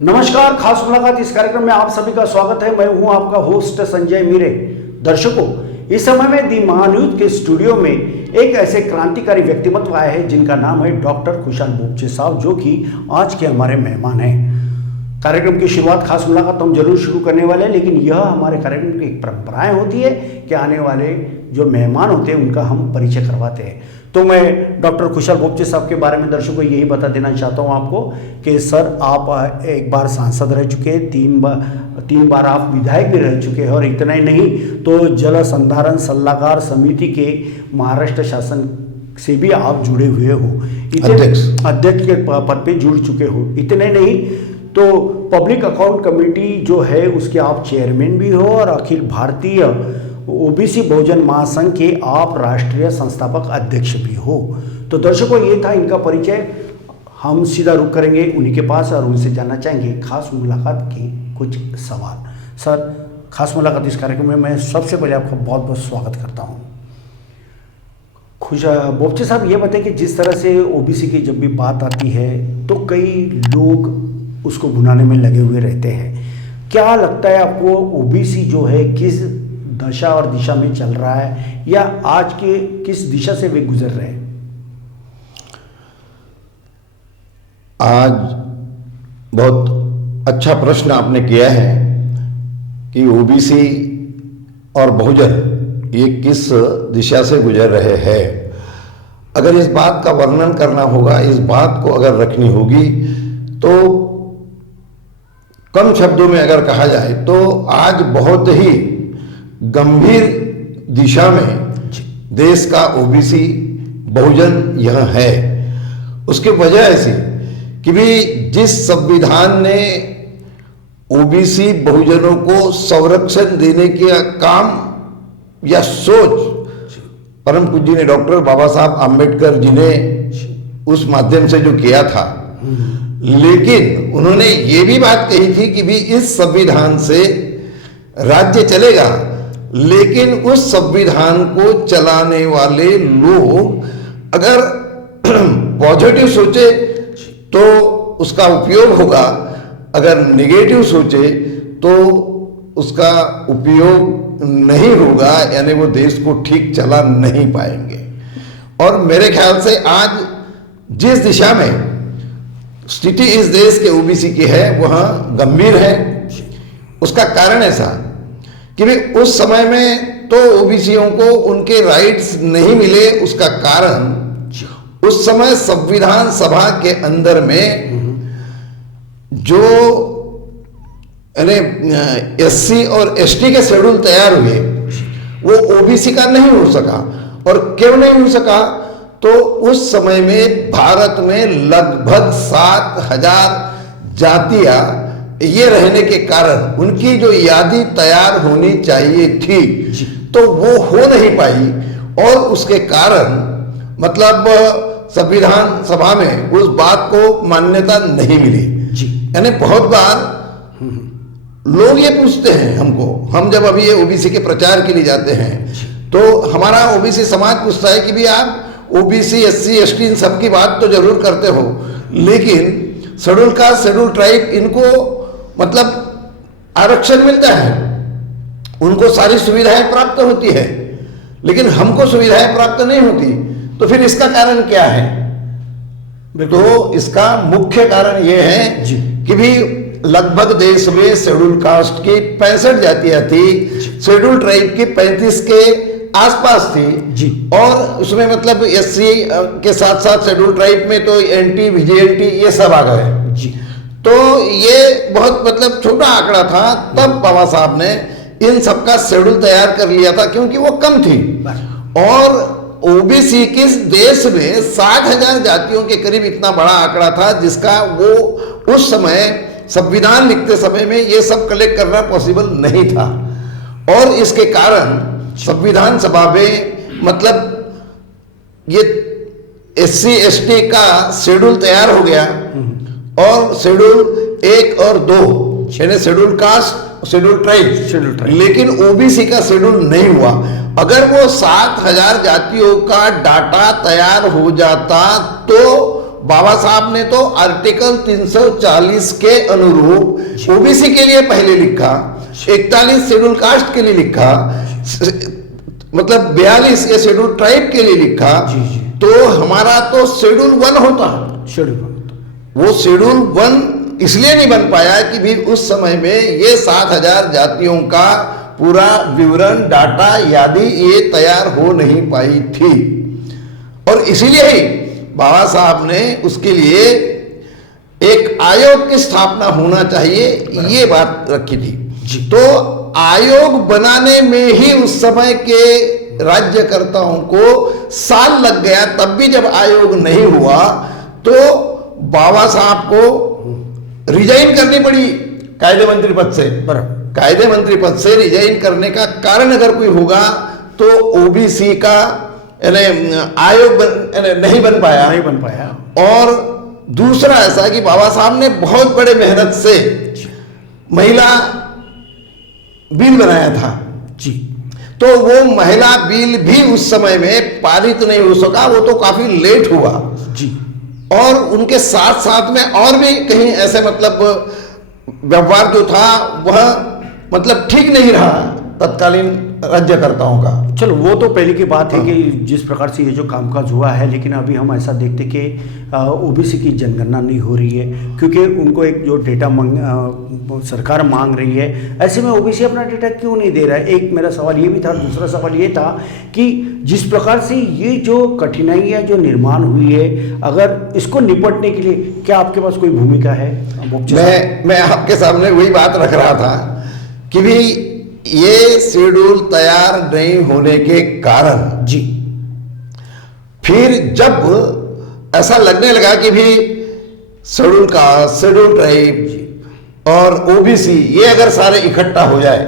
नमस्कार, खास मुलाकात इस कार्यक्रम में आप सभी का स्वागत है। मैं हूं आपका होस्ट संजय मीरे। दर्शकों, इस समय में दी महान्यूज के स्टूडियो में एक ऐसे क्रांतिकारी व्यक्तिमत्व आए हैं जिनका नाम है डॉक्टर खुशहाल बोपचे साहब, जो कि आज के हमारे मेहमान हैं। कार्यक्रम की शुरुआत खास मुलाकात हम जरूर शुरू करने वाले हैं, लेकिन यह हमारे कार्यक्रम की एक परंपराएं होती है कि आने वाले जो मेहमान होते हैं उनका हम परिचय करवाते हैं। तो मैं डॉक्टर खुशहाल बोपचे साहब के बारे में दर्शकों को यही बता देना चाहता हूं आपको कि सर, आप एक बार सांसद रह चुके हैं, तीन बार आप विधायक भी रह चुके हैं, और इतना ही नहीं तो जल संधारण सलाहकार समिति के महाराष्ट्र शासन से भी आप जुड़े हुए हो, अध्यक्ष के पद पे जुड़ चुके हो। इतने नहीं तो पब्लिक अकाउंट कमेटी जो है उसके आप चेयरमैन भी हो, और अखिल भारतीय ओबीसी बहुजन महासंघ के आप राष्ट्रीय संस्थापक अध्यक्ष भी हो। तो दर्शकों, ये था इनका परिचय। हम सीधा रुक करेंगे उन्हीं के पास और उनसे जानना चाहेंगे खास मुलाकात के कुछ सवाल। सर, खास मुलाकात इस कार्यक्रम में मैं सबसे पहले आपका बहुत बहुत स्वागत करता हूँ। बोपचे साहब, ये बताएं कि जिस तरह से ओबीसी की जब भी बात आती है तो कई लोग उसको भुनाने में लगे हुए रहते हैं। क्या लगता है आपको, ओबीसी जो है किस दशा और दिशा में चल रहा है, या आज के किस दिशा से वे गुजर रहे हैं? आज बहुत अच्छा प्रश्न आपने किया है कि ओबीसी और बहुजन ये किस दिशा से गुजर रहे हैं। अगर इस बात का वर्णन करना होगा, इस बात को अगर रखनी होगी, तो कम शब्दों में अगर कहा जाए तो आज बहुत ही गंभीर दिशा में देश का ओबीसी बहुजन यह है। उसकी वजह ऐसी कि भी जिस संविधान ने ओबीसी बहुजनों को संरक्षण देने का काम या सोच परम पूज्य ने डॉक्टर बाबा साहब आम्बेडकर जी ने उस माध्यम से जो किया था, लेकिन उन्होंने ये भी बात कही थी कि भी इस संविधान से राज्य चलेगा, लेकिन उस संविधान को चलाने वाले लोग अगर पॉजिटिव सोचे तो उसका उपयोग होगा, अगर नेगेटिव सोचे तो उसका उपयोग नहीं होगा, यानी वो देश को ठीक चला नहीं पाएंगे। और मेरे ख्याल से आज जिस दिशा में स्थिति इस देश के ओबीसी की है वह गंभीर है। उसका कारण ऐसा कि भी उस समय में तो ओबीसीओं को उनके राइट्स नहीं मिले। उसका कारण उस समय संविधान सभा के अंदर में जो एससी और एसटी के शेड्यूल तैयार हुए वो ओबीसी का नहीं हो सका। और क्यों नहीं हो सका? तो उस समय में भारत में लगभग 7,000 जातियां ये रहने के कारण उनकी जो यादी तैयार होनी चाहिए थी तो वो हो नहीं पाई, और उसके कारण मतलब संविधान सभा में उस बात को मान्यता नहीं मिली। यानी बहुत बार लोग ये पूछते हैं हमको, हम जब अभी ये ओबीसी के प्रचार के लिए जाते हैं तो हमारा ओबीसी समाज पूछता है कि भी आप ओबीसी एससी एसटी इन सब की बात तो जरूर करते हो, लेकिन शेड्यूल कास्ट शेड्यूल ट्राइब इनको मतलब आरक्षण मिलता है, उनको सारी सुविधाएं प्राप्त होती है, लेकिन हमको सुविधाएं प्राप्त नहीं होती। तो फिर इसका कारण क्या है? तो इसका मुख्य कारण यह है कि भी लगभग देश में शेड्यूल कास्ट की 65 जातियां थी, शेड्यूल ट्राइब की 35 के आसपास थी, और उसमें मतलब एससी के साथ साथ शेड्यूल ट्राइब में तो एनटी विजेएनटी ये सब आ गए। तो ये बहुत मतलब छोटा आंकड़ा था। तब बाबा साहब ने इन सबका शेड्यूल तैयार कर लिया था क्योंकि वो कम थी। और ओबीसी किस देश में 60,000 जातियों के करीब इतना बड़ा आंकड़ा था, जिसका वो उस समय संविधान लिखते समय में ये सब कलेक्ट करना पॉसिबल नहीं था। और इसके कारण संविधान सभा में मतलब ये एससी एसटी का शेड्यूल तैयार हो गया, और शेड्यूल 1 और 2 यानी शेड्यूल कास्ट शेड्यूल ट्राइब, लेकिन ओबीसी का शेड्यूल नहीं हुआ। अगर वो 7,000 जातियों का डाटा तैयार हो जाता तो बाबा साहब ने तो आर्टिकल 340 के अनुरूप ओबीसी के लिए पहले लिखा, 41 शेड्यूल कास्ट के लिए लिखा, मतलब 42 ये शेड्यूल ट्राइब के लिए लिखा। तो हमारा तो शेड्यूल 1 होता, वो शेड्यूल 1 इसलिए नहीं बन पाया कि भी उस समय में ये 7000 जातियों का पूरा विवरण, डाटा, यादी ये तैयार हो नहीं पाई थी, और इसीलिए ही बाबा साहब ने उसके लिए एक आयोग की स्थापना होना चाहिए ये बात रखी थी। तो आयोग बनाने में ही उस समय के राज्यकर्ताओं को साल लग गया, तब भी जब आयोग नहीं हुआ तो बाबा साहब को रिजाइन करनी पड़ी कायदे मंत्री पद से। कायदे मंत्री पद से रिजाइन करने का कारण अगर कोई होगा तो ओबीसी का आयोग नहीं बन पाया। और दूसरा ऐसा कि बाबा साहब ने बहुत बड़े मेहनत से महिला बिल बनाया था जी, तो वो महिला बिल भी उस समय में पारित नहीं हो सका, वो तो काफी लेट हुआ जी। और उनके साथ साथ में और भी कहीं ऐसे मतलब व्यवहार जो था वह मतलब ठीक नहीं रहा तत्कालीन राज्यकर्ताओं का। चलो वो तो पहले की बात है कि जिस प्रकार से ये जो कामकाज हुआ है, लेकिन अभी हम ऐसा देखते कि ओबीसी की जनगणना नहीं हो रही है, क्योंकि उनको एक जो डेटा सरकार मांग रही है, ऐसे में ओबीसी अपना डेटा क्यों नहीं दे रहा है। एक मेरा सवाल ये भी था। दूसरा सवाल ये था कि जिस प्रकार से ये जो कठिनाइयाँ जो निर्माण हुई है, अगर इसको निपटने के लिए क्या आपके पास कोई भूमिका है? मैं आपके सामने वही बात रख रहा था कि भी ये शेड्यूल तैयार नहीं होने के कारण जी, फिर जब ऐसा लगने लगा कि भी शेड्यूल कास्ट, शेड्यूल ट्राइब और ओबीसी ये अगर सारे इकट्ठा हो जाए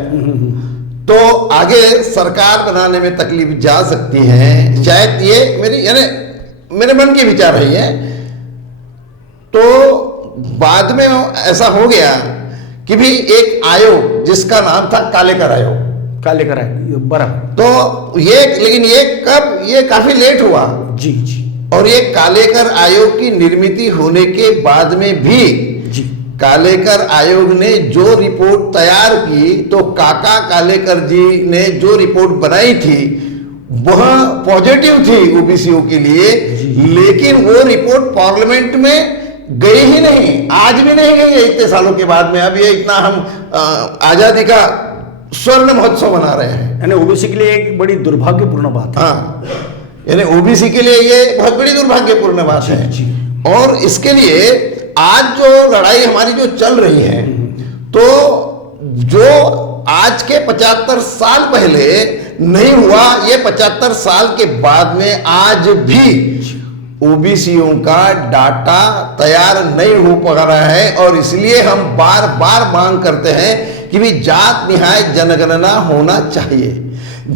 तो आगे सरकार बनाने में तकलीफ जा सकती है, शायद ये मेरे मन की विचार रही है। तो बाद में ऐसा हो गया कि भी एक आयोग जिसका नाम था कालेकर आयोग, बराबर। तो लेकिन ये काफी लेट हुआ जी। और ये कालेकर आयोग की निर्मित होने के बाद में भी जी, कालेकर आयोग ने जो रिपोर्ट तैयार की, तो काका कालेकर जी ने जो रिपोर्ट बनाई थी वह पॉजिटिव थी ओबीसीओ के लिए, लेकिन वो रिपोर्ट पार्लियामेंट में गई ही नहीं, आज भी नहीं गई है इतने सालों के बाद में। अब ये इतना हम आजादी का स्वर्ण महोत्सव मना रहे हैं, यानी ओबीसी के लिए एक बड़ी दुर्भाग्यपूर्ण बात है। हाँ, यानी ओबीसी के लिए ये बहुत बड़ी दुर्भाग्यपूर्ण बात है जी। और इसके लिए आज जो लड़ाई हमारी जो चल रही है, तो जो आज के 75 साल पहले नहीं हुआ, ये 75 साल के बाद में आज भी ओबीसीओ का डाटा तैयार नहीं हो पा रहा है। और इसलिए हम बार बार मांग करते हैं कि भी जात निहाय जनगणना होना चाहिए।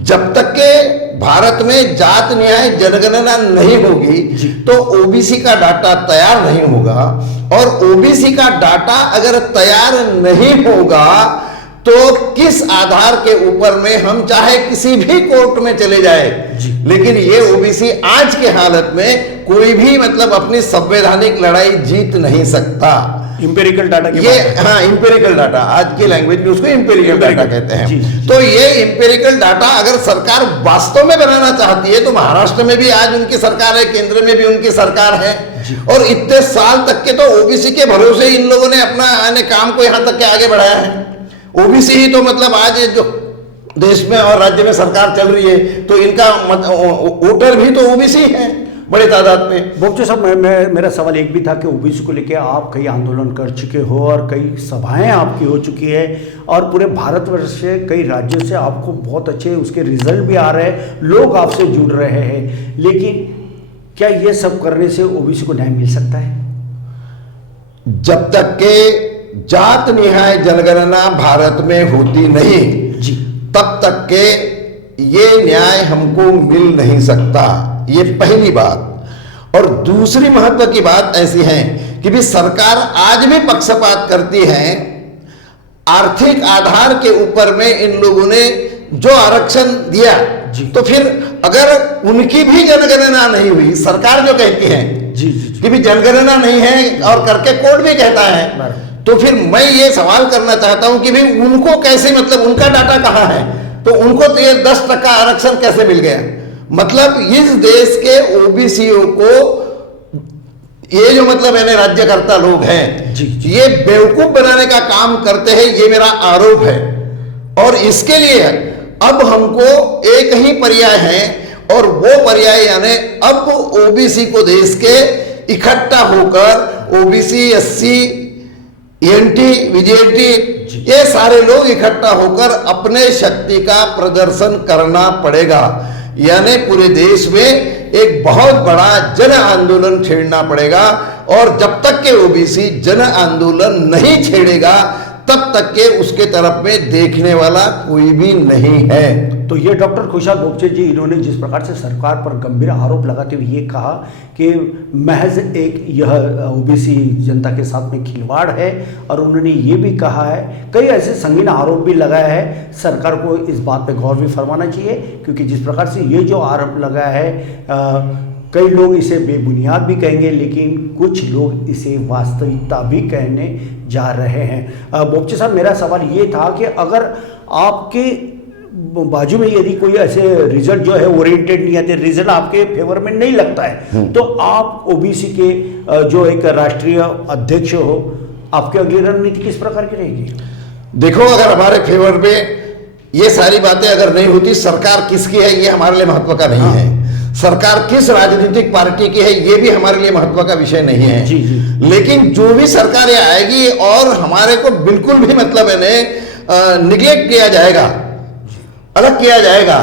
जब तक के भारत में जात निहाय जनगणना नहीं होगी तो ओबीसी का डाटा तैयार नहीं होगा, और ओबीसी का डाटा अगर तैयार नहीं होगा तो किस आधार के ऊपर में हम चाहे किसी भी कोर्ट में चले जाए, लेकिन ये ओबीसी आज के हालत में कोई भी मतलब अपनी संवैधानिक लड़ाई जीत नहीं सकता। इंपेरिकल डाटा ये हाँ, इंपेरिकल डाटा आज की लैंग्वेज में उसको इंपेरिकल डाटा कहते हैं। तो ये इंपेरिकल डाटा अगर सरकार वास्तव में बनाना चाहती है तो महाराष्ट्र में भी आज उनकी सरकार है, केंद्र में भी उनकी सरकार है, और इतने साल तक के तो ओबीसी के भरोसे इन लोगों ने अपना काम को यहां तक के आगे बढ़ाया है। ओबीसी ही तो मतलब आज जो देश में और राज्य में सरकार चल रही है, तो इनका वोटर भी तो ओबीसी है बड़े तादाद में। बोपचे साहब, मेरा सवाल एक भी था कि ओबीसी को लेकर आप कई आंदोलन कर चुके हो और कई सभाएं आपकी हो चुकी है, और पूरे भारतवर्ष से कई राज्यों से आपको बहुत अच्छे उसके रिजल्ट भी आ रहे हैं, लोग आपसे जुड़ रहे हैं, लेकिन क्या ये सब करने से ओबीसी को न्याय मिल सकता है? जब तक के जात निहाय जनगणना भारत में होती नहीं जी, तब तक के ये न्याय हमको मिल नहीं सकता, ये पहली बात। और दूसरी महत्व की बात ऐसी है कि भी सरकार आज भी पक्षपात करती है। आर्थिक आधार के ऊपर में इन लोगों ने जो आरक्षण दिया, तो फिर अगर उनकी भी जनगणना नहीं हुई, सरकार जो कहती है जी जी जी। कि भी जनगणना नहीं है और करके कोर्ट भी कहता है। तो फिर मैं ये सवाल करना चाहता हूं कि भाई उनको कैसे, मतलब उनका डाटा कहां है? तो उनको तो ये 10% आरक्षण कैसे मिल गया? मतलब इस देश के ओबीसीओ को ये जो मतलब यानी राज्यकर्ता लोग हैं जी, जी। ये बेवकूफ बनाने का काम करते हैं, ये मेरा आरोप है। और इसके लिए अब हमको एक ही पर्याय है, और वो पर्याय यानी अब ओबीसी को देश के इकट्ठा होकर ओबीसी, एससी, एनटी, बीजेटी ये सारे लोग इकट्ठा होकर अपने शक्ति का प्रदर्शन करना पड़ेगा। यानी पूरे देश में एक बहुत बड़ा जन आंदोलन छेड़ना पड़ेगा, और जब तक के ओबीसी जन आंदोलन नहीं छेड़ेगा तब तक के उसके तरफ में देखने वाला कोई भी नहीं है। तो ये डॉक्टर खुशहाल बोपचे जी, इन्होंने जिस प्रकार से सरकार पर गंभीर आरोप लगाते हुए ये कहा कि महज एक यह ओबीसी जनता के साथ में खिलवाड़ है, और उन्होंने ये भी कहा है, कई ऐसे संगीन आरोप भी लगाया है, सरकार को इस बात पे गौर भी फरमाना चाहिए, क्योंकि जिस प्रकार से ये जो आरोप लगाया है कई लोग इसे बेबुनियाद भी कहेंगे, लेकिन कुछ लोग इसे वास्तविकता भी कहने जा रहे हैं। बोपचे साहब, मेरा सवाल ये था कि अगर आपके बाजू में यदि कोई ऐसे रिजल्ट जो है ओरिएंटेड नहीं आते, रिजल्ट आपके फेवर में नहीं लगता है, तो आप ओबीसी के जो एक राष्ट्रीय अध्यक्ष हो, आपकी अगली रणनीति किस प्रकार की रहेगी? देखो, अगर हमारे फेवर में ये सारी बातें अगर नहीं होती, सरकार किसकी है ये हमारे लिए महत्व का नहीं है, सरकार किस राजनीतिक पार्टी की है ये भी हमारे लिए महत्व का विषय नहीं है। जी जी। लेकिन जो भी सरकार आएगी और हमारे को बिल्कुल भी मतलब है निग्लेक्ट किया जाएगा, अलग किया जाएगा,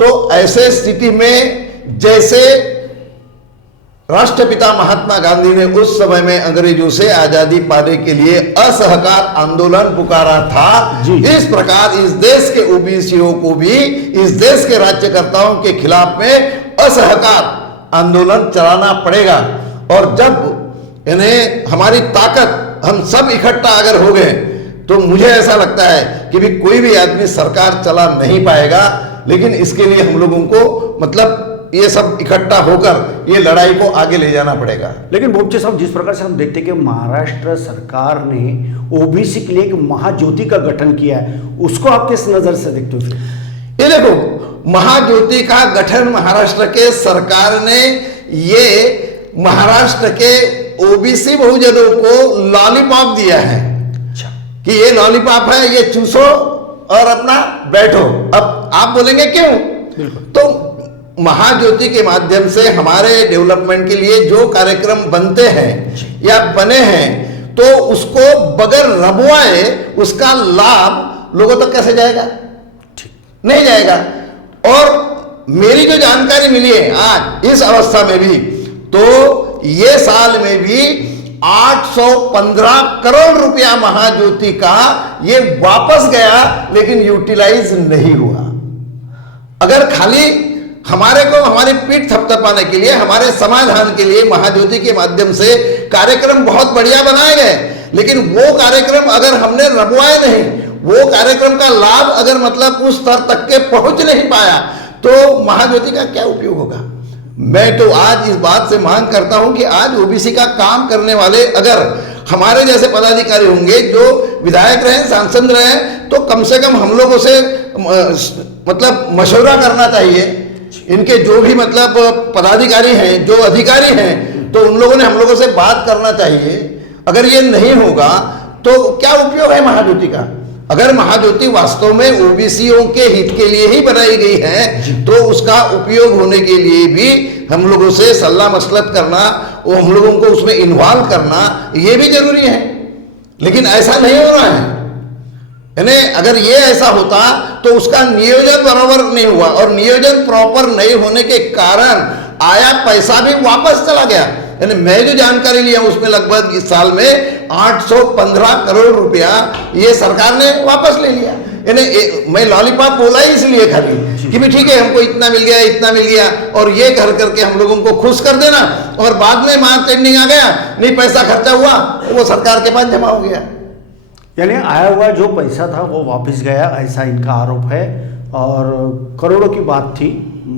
तो ऐसे स्थिति में जैसे राष्ट्रपिता महात्मा गांधी ने उस समय में अंग्रेजों से आजादी पाने के लिए असहकार आंदोलन पुकारा था, इस प्रकार इस देश के ओबीसीओ को भी इस देश के राज्यकर्ताओं के खिलाफ में असहकार आंदोलन चलाना पड़ेगा। और जब इन्हें हमारी ताकत हम सब इकट्ठा अगर हो गए तो मुझे ऐसा लगता है कि भी कोई भी आदमी सरकार चला नहीं पाएगा, लेकिन इसके लिए हम लोगों को मतलब ये सब इकट्ठा होकर ये लड़ाई को आगे ले जाना पड़ेगा। लेकिन बोपचे साहब, जिस प्रकार से हम देखते हैं कि महाराष्ट्र सरकार ने ओबीसी के लिए एक महाज्योति का गठन किया है, उसको आप किस नजर से देखते हो? ये देखो, महाज्योति का गठन महाराष्ट्र के सरकार ने ये महाराष्ट्र के ओबीसी बहुजनों को लॉलीपॉप दिया है। अच्छा। कि ये लॉलीपॉप है, ये चूसो और अपना बैठो। अब आप बोलेंगे क्यों? तो महाज्योति के माध्यम से हमारे डेवलपमेंट के लिए जो कार्यक्रम बनते हैं या बने हैं, तो उसको बगैर रबुआए उसका लाभ लोगों तक कैसे जाएगा? नहीं जाएगा। और मेरी जो जानकारी मिली है आज इस अवस्था में भी, तो ये साल में भी 815 करोड़ रुपया महाज्योति का ये वापस गया, लेकिन यूटिलाइज नहीं हुआ। अगर खाली हमारे को हमारी पीठ थपथपाने के लिए, हमारे समाधान के लिए महाज्योति के माध्यम से कार्यक्रम बहुत बढ़िया बनाए गए, लेकिन वो कार्यक्रम अगर हमने रबुआए नहीं, वो कार्यक्रम का लाभ अगर मतलब उस स्तर तक के पहुंच नहीं पाया, तो महाज्योति का क्या उपयोग होगा? मैं तो आज इस बात से मांग करता हूं कि आज ओबीसी का काम करने वाले अगर हमारे जैसे पदाधिकारी होंगे, जो विधायक रहे, सांसद रहे, तो कम से कम हम लोगों से मतलब मशवरा करना चाहिए। इनके जो भी मतलब पदाधिकारी हैं, जो अधिकारी हैं, तो उन लोगों ने हम लोगों से बात करना चाहिए। अगर ये नहीं होगा तो क्या उपयोग है महाज्योति का? अगर महाज्योति वास्तव में ओबीसीओं के हित के लिए ही बनाई गई है, तो उसका उपयोग होने के लिए भी हम लोगों से सलाह मसलत करना, वो हम लोगों को उसमें इन्वॉल्व करना, ये भी जरूरी है। लेकिन ऐसा नहीं हो रहा है। यानी अगर ये ऐसा होता तो उसका नियोजन बराबर नहीं हुआ, और नियोजन प्रॉपर नहीं होने के कारण आया पैसा भी वापस चला गया। यानी मैं जो जानकारी लिया उसमें लगभग इस साल में 815 करोड़ रुपया ये सरकार ने वापस ले लिया। यानी मैं लॉलीपॉप बोला ही इसलिए खाली कि भी ठीक है, हमको इतना मिल गया, इतना मिल गया, और ये कर करके हम लोगों को खुश कर देना, और बाद में मार्च एंडिंग आ गया, नहीं पैसा खर्चा हुआ, वो सरकार के पास जमा हो गया। यानी आया हुआ जो पैसा था वो वापस गया, ऐसा इनका आरोप है। और करोड़ों की बात थी,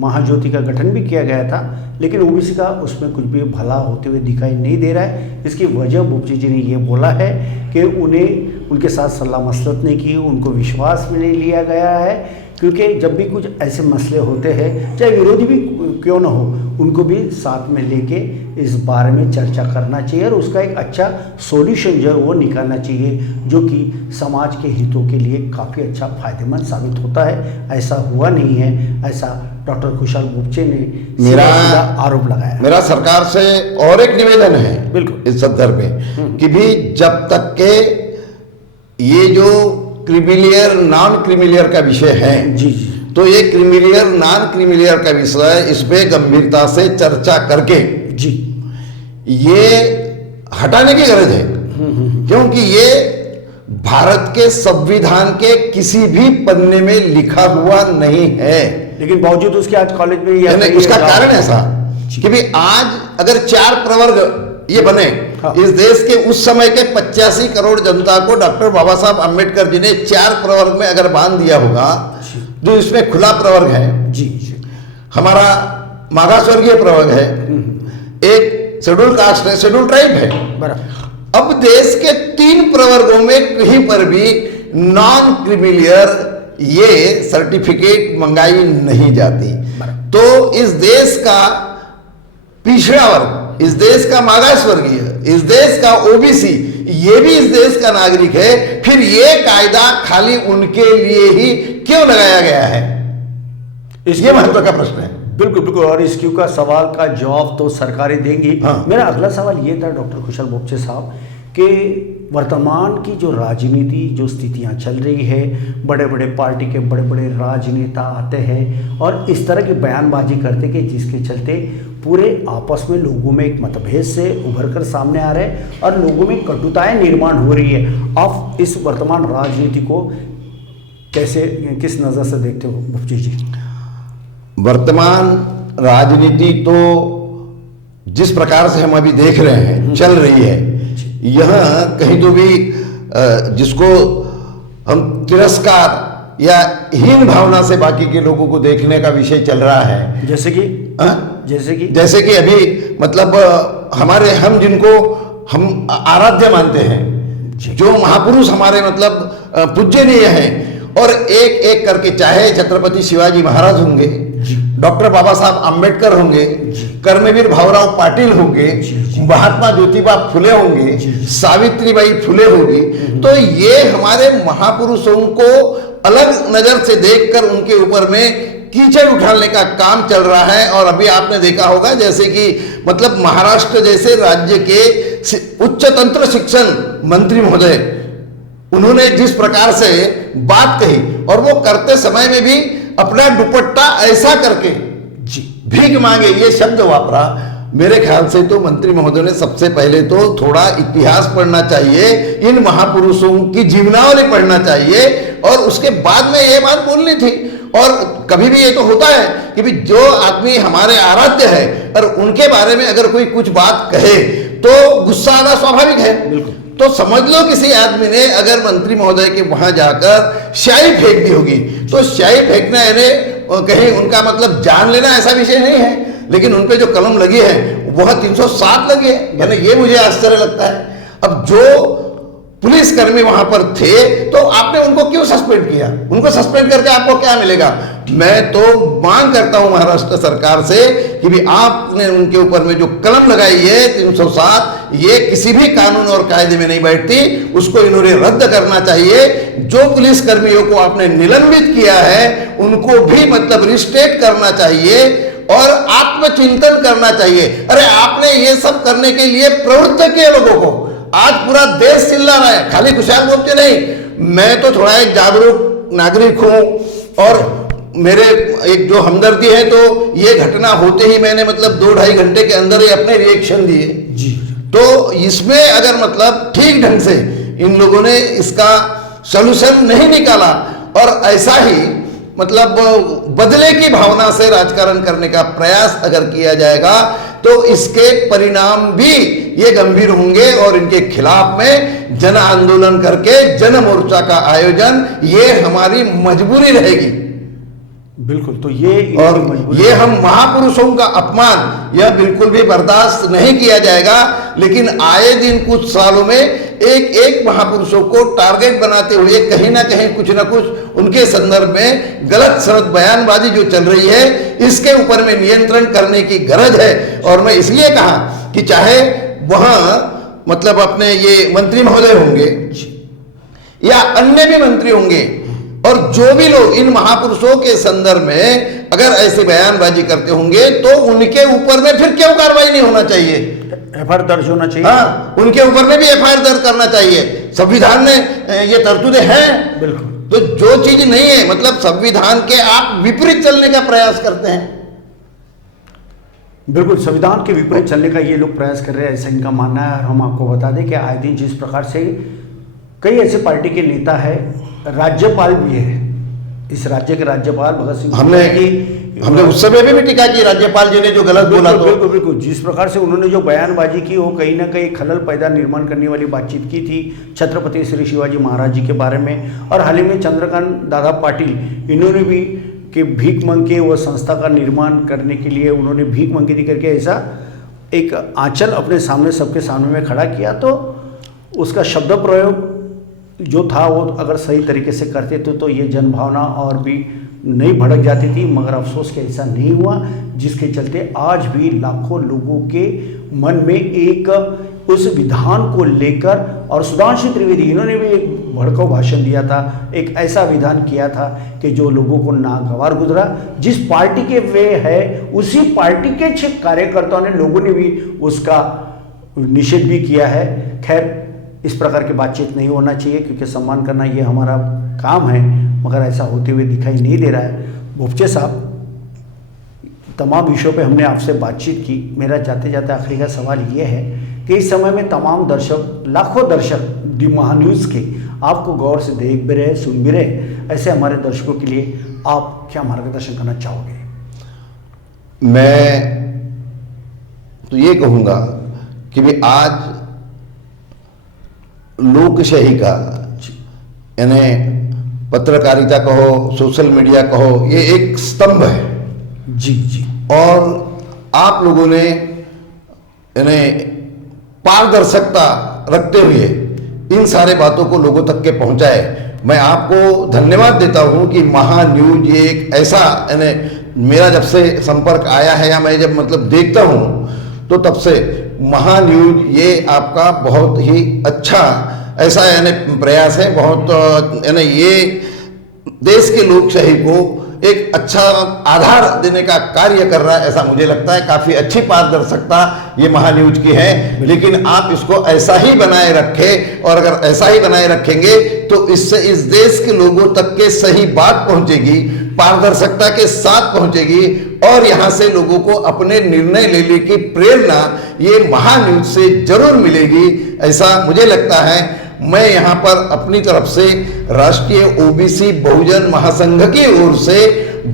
महाज्योति का गठन भी किया गया था, लेकिन ओबीसी का उसमें कुछ भी भला होते हुए दिखाई नहीं दे रहा है। इसकी वजह बुपची जी ने ये बोला है कि उन्हें उनके साथ सलाह मसलत नहीं की, उनको विश्वास में नहीं लिया गया है, क्योंकि जब भी कुछ ऐसे मसले होते हैं, चाहे विरोधी भी क्यों ना हो, उनको भी साथ में लेके इस बारे में चर्चा करना चाहिए और उसका एक अच्छा सॉल्यूशन जो है वो निकालना चाहिए, जो कि समाज के हितों के लिए काफ़ी अच्छा फायदेमंद साबित होता है। ऐसा हुआ नहीं है, ऐसा डॉक्टर खुशहाल बुपचे ने मेरा आरोप लगाया। मेरा सरकार से और एक निवेदन है बिल्कुल इस संदर्भ में कि भी जब तक के ये जो क्रिमिलियर नॉन क्रिमिलियर का विषय है, जी जी, तो ये क्रिमिलियर नॉन क्रिमिलियर का विषय इस पे गंभीरता से चर्चा करके जी ये हटाने की गरज है, क्योंकि ये भारत के संविधान के किसी भी पन्ने में लिखा हुआ नहीं है। लेकिन बावजूद उसके आज कॉलेज में नहीं, उसका कारण ऐसा कि भी आज अगर 4 प्रवर्ग ये बने, हाँ। इस देश के उस समय के 85 करोड़ जनता को डॉक्टर बाबा साहब अम्बेडकर जी ने 4 प्रवर्ग में अगर बांध दिया होगा, जो इसमें खुला प्रवर्ग है, जी जी, हमारा मागासवर्गीय प्रवर्ग है, एक शेड्यूल कास्ट है, शेड्यूल ट्राइब है, बराबर। अब देश के 3 प्रवर्गों में कहीं पर भी नॉन क्रिमिलियर ये सर्टिफिकेट मंगाई नहीं जाती। तो इस देश का पिछड़ा वर्ग, इस देश का मागासवर्गीय, इस देश का ओबीसी, ये भी इस देश का नागरिक है, फिर ये कायदा खाली उनके लिए ही क्यों लगाया गया है? ये महत्व का प्रश्न है। बिल्कुल बिल्कुल, और इस क्यू का सवाल का जवाब तो सरकारें देंगी। हाँ। मेरा अगला सवाल ये था डॉक्टर खुशहाल बुपचे साहब कि वर्तमान की जो राजनीति, जो स्थितियां चल रही है, बड़े बड़े पार्टी के बड़े बड़े राजनेता आते हैं और इस तरह की बयानबाजी करते कि जिसके चलते पूरे आपस में लोगों में एक मतभेद से उभर कर सामने आ रहे हैं और लोगों में कटुताएं निर्माण हो रही है। आप इस वर्तमान राजनीति को कैसे, किस नज़र से देखते हो बुपची जी? वर्तमान राजनीति तो जिस प्रकार से हम अभी देख रहे हैं चल रही है, यह कहीं तो भी जिसको हम तिरस्कार या हीन भावना से बाकी के लोगों को देखने का विषय चल रहा है। जैसे कि जैसे कि अभी मतलब हम जिनको हम आराध्य मानते हैं, जो महापुरुष हमारे मतलब पूज्यनीय हैं, और एक एक करके चाहे छत्रपति शिवाजी महाराज होंगे, डॉक्टर बाबा साहब अंबेडकर होंगे, कर्मवीर भाऊराव पाटिल होंगे, महात्मा ज्योतिबा फुले होंगे, सावित्रीबाई फुले होगी, तो ये हमारे महापुरुषों को अलग नजर से देखकर उनके ऊपर में कीचड़ उठाने का काम चल रहा है। और अभी आपने देखा होगा जैसे कि मतलब महाराष्ट्र जैसे राज्य के उच्च तंत्र शिक्षण मंत्री महोदय, उन्होंने जिस प्रकार से बात कही, और वो करते समय में भी अपना दुपट्टा ऐसा करके भीख मांगे ये शब्द वापरा। मेरे ख्याल से तो मंत्री महोदय ने सबसे पहले तो थोड़ा इतिहास पढ़ना चाहिए, इन महापुरुषों की जीवनावली पढ़ना चाहिए, और उसके बाद में ये बात बोलनी थी। और कभी भी ये तो होता है कि भी जो आदमी हमारे आराध्य है और उनके बारे में अगर कोई कुछ बात कहे तो गुस्सा आना स्वाभाविक है। तो समझ लो किसी आदमी ने अगर मंत्री महोदय के वहां जाकर स्याही फेंक दी होगी, तो स्याही फेंकना यानी कहीं उनका मतलब जान लेना ऐसा विषय नहीं है, लेकिन उनपे जो कलम लगी है वह 307 लगी है, यानी ये मुझे आश्चर्य लगता है। अब जो पुलिसकर्मी वहां पर थे तो आपने उनको क्यों सस्पेंड किया? उनको सस्पेंड करके आपको क्या मिलेगा? मैं तो मांग करता हूं महाराष्ट्र सरकार से कि भी आपने उनके ऊपर में जो कलम लगाई है 307, ये किसी भी कानून और कायदे में नहीं बैठती, उसको इन्होंने रद्द करना चाहिए। जो पुलिसकर्मियों को आपने निलंबित किया है उनको भी मतलब रिस्टेट करना चाहिए और आत्मचिंतन करना चाहिए। अरे आपने ये सब करने के लिए प्रवृत्त किए लोगों को, आज पूरा देश चिल्ला रहा है, खाली खुशहाल बुपचे नहीं। मैं तो थोड़ा एक जागरूक नागरिक हूं और मेरे एक जो हमदर्दी है, तो ये घटना होते ही मैंने मतलब 2-2.5 घंटे के अंदर ही अपने रिएक्शन दिए जी। तो इसमें अगर मतलब ठीक ढंग से इन लोगों ने इसका सॉल्यूशन नहीं निकाला और ऐसा ही मतलब बदले की भावना से राजकारण करने का प्रयास अगर किया जाएगा तो इसके परिणाम भी ये गंभीर होंगे और इनके खिलाफ में जन आंदोलन करके जन मोर्चा का आयोजन ये हमारी मजबूरी रहेगी। बिल्कुल, तो ये और इनकी मजबूरी ये है। हम महापुरुषों का अपमान यह बिल्कुल भी बर्दाश्त नहीं किया जाएगा। लेकिन आए दिन कुछ सालों में एक एक महापुरुषों को टारगेट बनाते हुए कहीं ना कहीं कुछ ना कुछ उनके संदर्भ में गलत सलत बयानबाजी जो चल रही है, इसके ऊपर में नियंत्रण करने की गरज है। और मैं इसलिए कहा कि चाहे वहां मतलब अपने ये मंत्री महोदय होंगे या अन्य भी मंत्री होंगे, और जो भी लोग इन महापुरुषों के संदर्भ में अगर ऐसे बयानबाजी करते होंगे तो उनके ऊपर में फिर क्यों कार्रवाई नहीं होना चाहिए? एफआईआर दर्ज होना चाहिए। हाँ, उनके ऊपर में भी एफआईआर दर्ज करना चाहिए। संविधान में ये तरतूदें हैं। बिल्कुल, तो जो चीज नहीं है, मतलब संविधान के आप विपरीत चलने का प्रयास करते हैं। बिल्कुल संविधान के विपरीत चलने का ये लोग प्रयास कर रहे हैं, ऐसा इनका मानना है। और हम आपको बता दें कि आए दिन जिस प्रकार से कई ऐसे पार्टी के नेता है, राज्यपाल भी है, इस राज्य के राज्यपाल भगत सिंह हमने उस समय भी टीका की राज्यपाल जी ने जो गलत बोला। तो बिल्कुल बिल्कुल, जिस प्रकार से उन्होंने जो बयानबाजी की वो कहीं ना कहीं खलल पैदा निर्माण करने वाली बातचीत की थी छत्रपति श्री शिवाजी महाराज जी के बारे में। और हाल ही में चंद्रकांत दादा पाटिल, इन्होंने भी कि भीख मांग के वो संस्था का निर्माण करने के लिए उन्होंने भीख मांगी करके ऐसा एक आंचल अपने सामने सबके सामने में खड़ा किया। तो उसका शब्द प्रयोग जो था वो अगर सही तरीके से करते तो ये जनभावना और भी नहीं भड़क जाती थी, मगर अफसोस कि ऐसा नहीं हुआ, जिसके चलते आज भी लाखों लोगों के मन में एक उस विधान को लेकर, और सुधांशु त्रिवेदी इन्होंने भी एक भड़काऊ भाषण दिया था, एक ऐसा विधान किया था कि जो लोगों को नागवार गुजरा। जिस पार्टी के वे है उसी पार्टी के 6 कार्यकर्ताओं ने, लोगों ने भी उसका निषेध भी किया है। खैर, इस प्रकार की बातचीत नहीं होना चाहिए क्योंकि सम्मान करना ये हमारा काम है, मगर ऐसा होते हुए दिखाई नहीं दे रहा है। भोपचे साहब, तमाम विषयों पे हमने आपसे बातचीत की। मेरा जाते जाते आखिरी का सवाल ये है कि इस समय में तमाम दर्शक, लाखों दर्शक दी महान्यूज़ के आपको गौर से देख भी रहे, सुन भी रहे, ऐसे हमारे दर्शकों के लिए आप क्या मार्गदर्शन करना चाहोगे? मैं तो ये कहूँगा कि भी आज लोकशाही का, यानी पत्रकारिता कहो, सोशल मीडिया कहो, ये एक स्तंभ है। जी जी। और आप लोगों ने यानी पारदर्शिता रखते हुए इन सारे बातों को लोगों तक के पहुंचाए। मैं आपको धन्यवाद देता हूं कि महान्यूज ये एक ऐसा, यानी मेरा जब से संपर्क आया है या मैं जब मतलब देखता हूं तो तब से महान्यूज ये आपका बहुत ही अच्छा ऐसा यानी प्रयास है। बहुत यानी ये देश के लोकशाही को एक अच्छा आधार देने का कार्य कर रहा है, ऐसा मुझे लगता है। काफ़ी अच्छी पारदर्शिता ये महान्यूज की है, लेकिन आप इसको ऐसा ही बनाए रखें, और अगर ऐसा ही बनाए रखेंगे तो इससे इस देश के लोगों तक के सही बात पहुंचेगी, पारदर्शिता के साथ पहुंचेगी, और यहाँ से लोगों को अपने निर्णय लेने की प्रेरणा ये महान्यूज से जरूर मिलेगी, ऐसा मुझे लगता है। मैं यहाँ पर अपनी तरफ से राष्ट्रीय ओबीसी बहुजन महासंघ की ओर से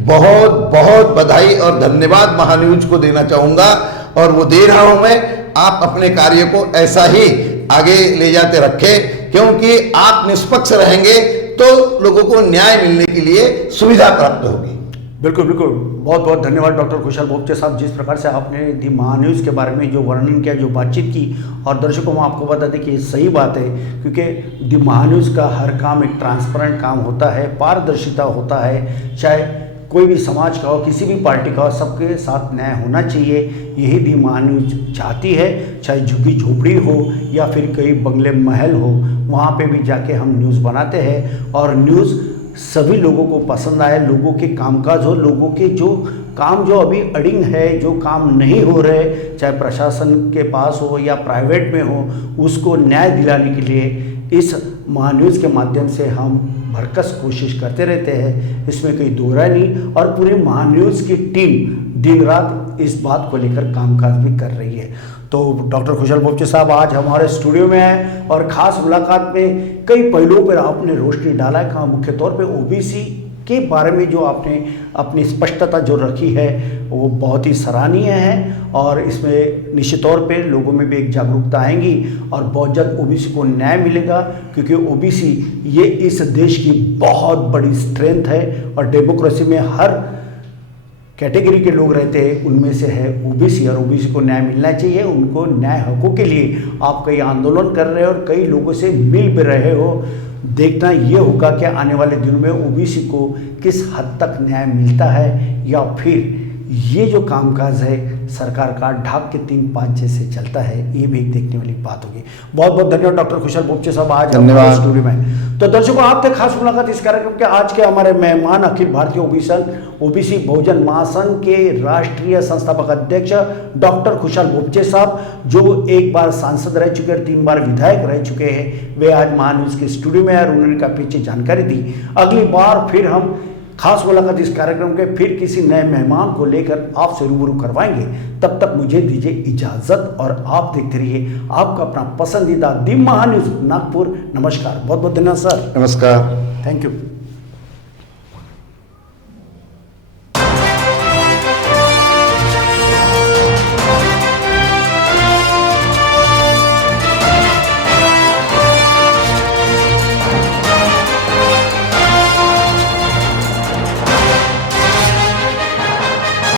बहुत बहुत बधाई और धन्यवाद महान्यूज को देना चाहूँगा, और वो दे रहा हूँ मैं। आप अपने कार्य को ऐसा ही आगे ले जाते रखें, क्योंकि आप निष्पक्ष रहेंगे तो लोगों को न्याय मिलने के लिए सुविधा प्राप्त होगी। बिल्कुल बिल्कुल, बहुत बहुत धन्यवाद डॉक्टर खुशहाल भोपचे साहब, जिस प्रकार से आपने दी महान्यूज़ के बारे में जो वर्णन किया, जो बातचीत की, और दर्शकों को आपको बता दें कि ये सही बात है, क्योंकि दी महान्यूज़ का हर काम एक ट्रांसपेरेंट काम होता है, पारदर्शिता होता है। चाहे कोई भी समाज का हो, किसी भी पार्टी का हो, सबके साथ न्याय होना चाहिए, यही दी महान्यूज़ चाहती है। चाहे झुग्गी झोपड़ी हो या फिर कई बंगले महल हो, वहाँ पे भी जाके हम न्यूज़ बनाते हैं, और न्यूज़ सभी लोगों को पसंद आए, लोगों के कामकाज हो, लोगों के जो काम जो अभी अड़िंग है, जो काम नहीं हो रहे, चाहे प्रशासन के पास हो या प्राइवेट में हो, उसको न्याय दिलाने के लिए इस महान्यूज़ के माध्यम से हम भरकस कोशिश करते रहते हैं, इसमें कोई दो राय नहीं। और पूरी महान्यूज़ की टीम दिन रात इस बात को लेकर कामकाज भी कर रही है। तो डॉक्टर खुशहाल भोपचे साहब आज हमारे स्टूडियो में आए, और ख़ास मुलाकात में कई पहलुओं पर आपने रोशनी डाला है। मुख्य तौर पे ओबीसी के बारे में जो आपने अपनी स्पष्टता जो रखी है वो बहुत ही सराहनीय है, और इसमें निश्चित तौर पे लोगों में भी एक जागरूकता आएंगी और बहुत जल्द ओबीसी को न्याय मिलेगा, क्योंकि ओबीसी ये इस देश की बहुत बड़ी स्ट्रेंथ है और डेमोक्रेसी में हर कैटेगरी के लोग रहते हैं, उनमें से है ओबीसी, और ओबीसी को न्याय मिलना चाहिए। उनको न्याय हकों के लिए आप कई आंदोलन कर रहे हो और कई लोगों से मिल भी रहे हो। देखना ये होगा कि आने वाले दिनों में ओबीसी को किस हद तक न्याय मिलता है, या फिर ये जो कामकाज है सरकार का ढाक के 3-5 जैसे चलता है, ये भी एक देखने वाली बात होगी। बहुत बहुत धन्यवाद डॉक्टर खुशहाल बोपचे साहब, आज हमारे स्टूडियो में। तो दर्शकों, आप तक खास मुलाकात इस कार्यक्रम के आज के हमारे मेहमान अखिल भारतीय ओबीसी बहुजन महासंघ के राष्ट्रीय संस्थापक अध्यक्ष डॉक्टर खुशहाल बोपचे साहब, जो एक बार सांसद रह चुके और 3 बार विधायक रह चुके हैं। वे आज महान्यूज के स्टूडियो में और उन्होंने का पीछे जानकारी दी। अगली बार फिर हम खास मुलाकात इस कार्यक्रम के फिर किसी नए मेहमान को लेकर आपसे रूबरू करवाएंगे। तब तक मुझे दीजिए इजाजत और आप देखते रहिए आपका अपना पसंदीदा दी महान्यूज नागपुर। नमस्कार, बहुत बहुत धन्यवाद सर। नमस्कार, थैंक यू।